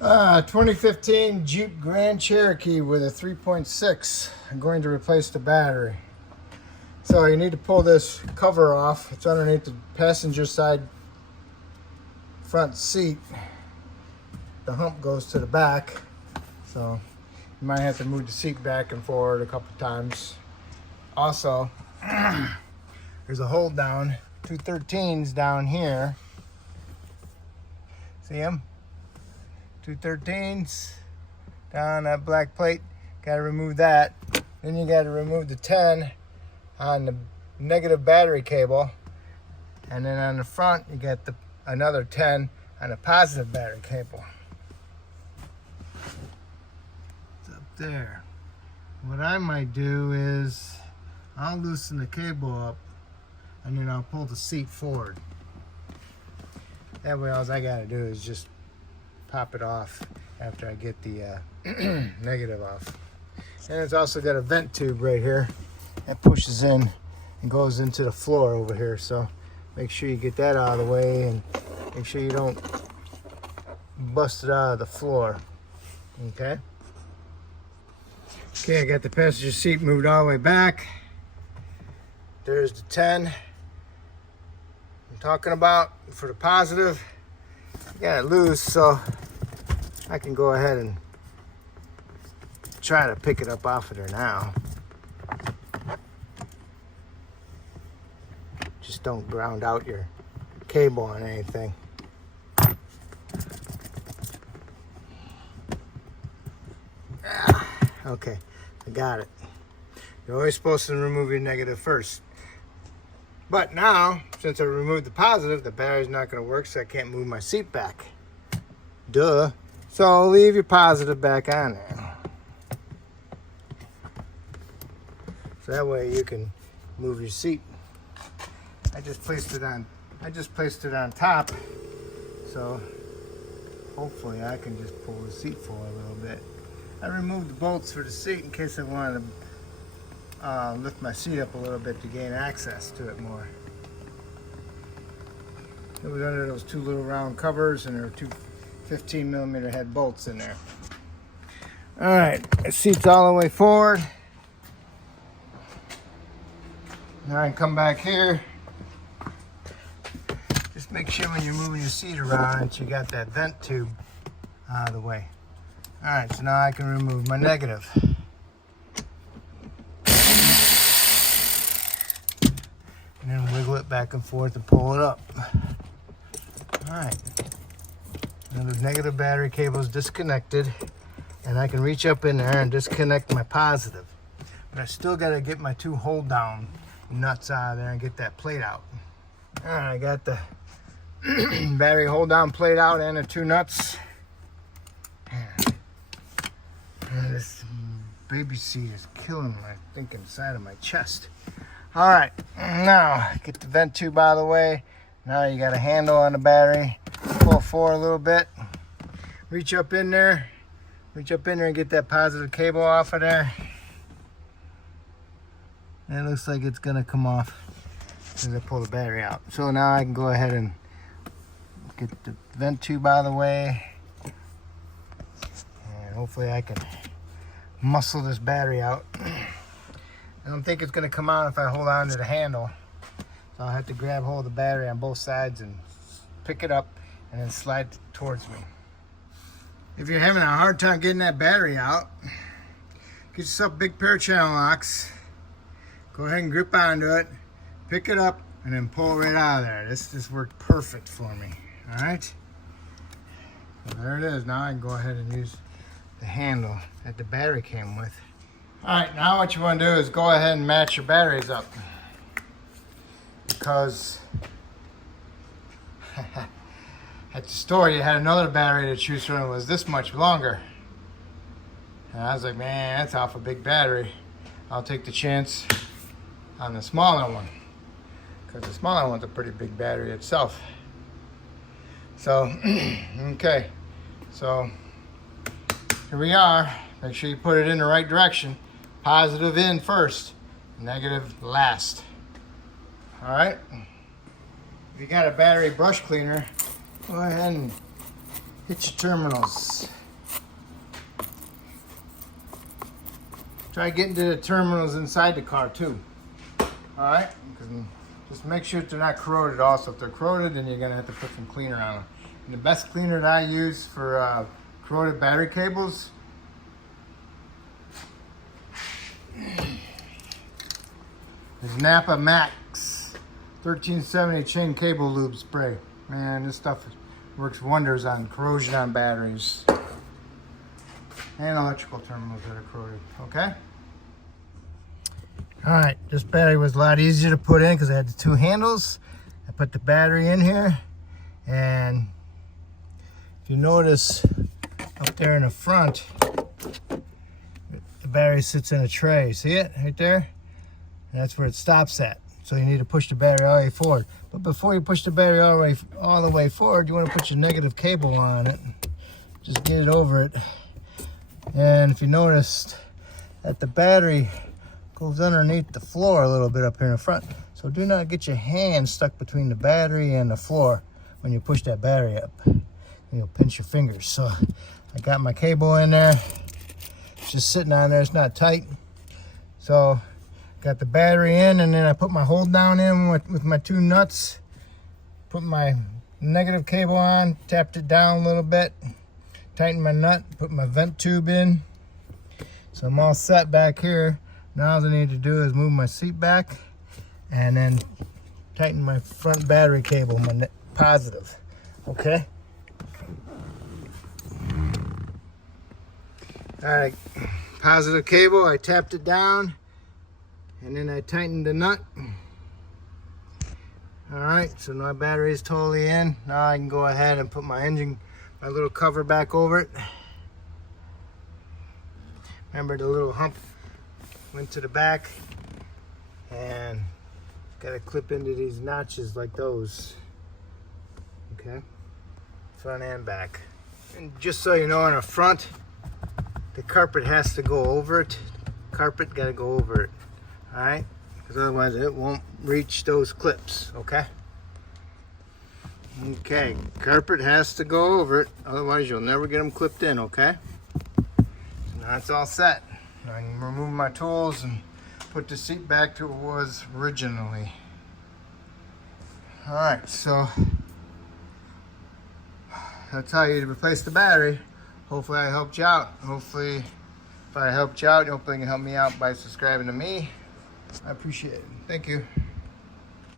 2015 Jeep Grand Cherokee with a 3.6. I'm going to replace the battery. So you need to pull this cover off. It's underneath the passenger side front seat. The hump goes to the back. So you might have to move the seat back and forward a couple times. Also, there's a hold down, 213s down here. See them? 213s down that black plate. Got to remove that. Then you got to remove the 10 on the negative battery cable, and then on the front you got another 10 on the positive battery cable. It's up there. What I might do is I'll loosen the cable up and then I'll pull the seat forward. That way all I got to do is just pop it off after I get the negative off. And it's also got a vent tube right here that pushes in and goes into the floor over here. So make sure you get that out of the way and make sure you don't bust it out of the floor. Okay? Okay, I got the passenger seat moved all the way back. There's the 10 I'm talking about for the positive. I got it loose, so I can go ahead and try to pick it up off of there now. Just don't ground out your cable on anything. Okay, I got it. You're always supposed to remove your negative first. But now, since I removed the positive, the battery's not going to work, so I can't move my seat back. Duh. So leave your positive back on there. So that way you can move your seat. I just placed it on top, so hopefully I can just pull the seat forward a little bit. I removed the bolts for the seat in case I wanted to lift my seat up a little bit to gain access to it more. It was under those two little round covers, and there were two 15mm head bolts in there. All right, the seat's all the way forward. Now I can come back here. Just make sure when you're moving your seat around that you got that vent tube out of the way. All right, so now I can remove my negative. And then wiggle it back and forth and pull it up. All right. Now the negative battery cable is disconnected, and I can reach up in there and disconnect my positive. But I still got to get my two hold down nuts out of there and get that plate out. All right, I got the battery hold down plate out and the two nuts. And this baby seat is killing my thinking side of my chest. All right, now get the vent tube out of the way. Now you got a handle on the battery. Pull forward a little bit. Reach up in there and get that positive cable off of there. And it looks like it's gonna come off as I pull the battery out. So now I can go ahead and get the vent tube out of the way. And hopefully I can muscle this battery out. I don't think it's gonna come out if I hold on to the handle. So I'll have to grab hold of the battery on both sides and pick it up and then slide it towards me. If you're having a hard time getting that battery out, get yourself a big pair of channel locks. Go ahead and grip onto it, pick it up, and then pull it right out of there. This just worked perfect for me. All right? So there it is. Now I can go ahead and use the handle that the battery came with. All right, now what you want to do is go ahead and match your batteries up. Because at the store you had another battery to choose from that was this much longer. And I was like, man, that's off a big battery. I'll take the chance on the smaller one, because the smaller one's a pretty big battery itself. So, okay, so here we are. Make sure you put it in the right direction. Positive in first, negative last. All right. If you got a battery brush cleaner, go ahead and hit your terminals. Try getting to the terminals inside the car too. Alright? Just make sure they're not corroded also. If they're corroded, then you're going to have to put some cleaner on them. And the best cleaner that I use for corroded battery cables is Napa Max 1370 chain cable lube spray. Man, this stuff works wonders on corrosion on batteries and electrical terminals that are corroded. Okay? Alright, this battery was a lot easier to put in because I had the two handles. I put the battery in here, and if you notice up there in the front, the battery sits in a tray. See it right there? And that's where it stops at. So you need to push the battery all the way forward. But before you push the battery all the way forward, you want to put your negative cable on it. Just get it over it. And if you noticed that the battery goes underneath the floor a little bit up here in the front. So do not get your hand stuck between the battery and the floor when you push that battery up. You'll pinch your fingers. So I got my cable in there. It's just sitting on there. It's not tight. So got the battery in, and then I put my hold down in with my two nuts. Put my negative cable on, tapped it down a little bit, tightened my nut, put my vent tube in. So I'm all set back here. Now all I need to do is move my seat back and then tighten my front battery cable, my positive. Okay? Alright, positive cable, I tapped it down and then I tightened the nut. Alright, so my battery is totally in. Now I can go ahead and put my little cover back over it. Remember the little hump went to the back, and got to clip into these notches like those. Okay, front and back. And just so you know, in the front, the carpet has to go over it. Carpet got to go over it. All right, because otherwise it won't reach those clips. Okay. Okay, carpet has to go over it. Otherwise, you'll never get them clipped in. Okay. So now it's all set. I can remove my tools and put the seat back to what it was originally. Alright, so that's how you replace the battery. Hopefully I helped you out. Hopefully if I helped you out, hopefully you can help me out by subscribing to me. I appreciate it. Thank you.